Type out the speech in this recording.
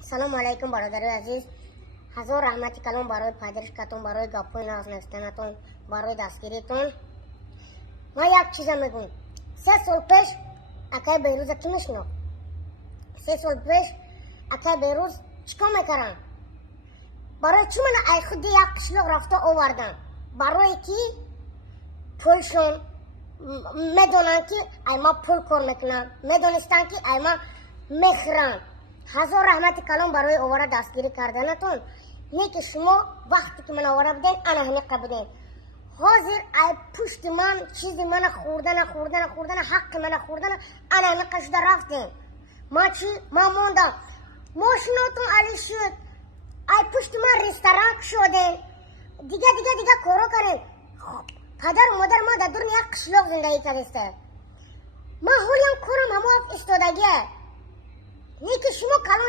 سلام علیکم برادر عزیز. هزار رحمت کلام برای پذیرشتون، برای گپای نازنستنتون، برای دستگیریتون. ما یک چیز میگم. 3 سال پیش اکای بیروز کی میشنو؟ 3 سال پیش اکای بیروز چیکار میکردن؟ برای چی من ای خودی یک قشلق رفته آوردن؟ برای کی پولشون میدونن که ای ما پول کار میکنن، میدونستن که ای ما میخرن. هزار رحمت کلام برای آواره دستگیری کردنتون. نه که شما وقتی که من آواره بدین انا هنقه بدین. حاضر ای پشت من چیزی من خوردن حق من خوردن انا هنقه شده رفتین. ما چی؟ ما موندم. ماشیناتون علی شد. ای پشت من رستوران شده. دیگه کارو کنیم. پدر و مادر ما در دنیا یک قشلاق زندگی کرده. ما هولیم کارم همه استادگیه. نه که شما کلان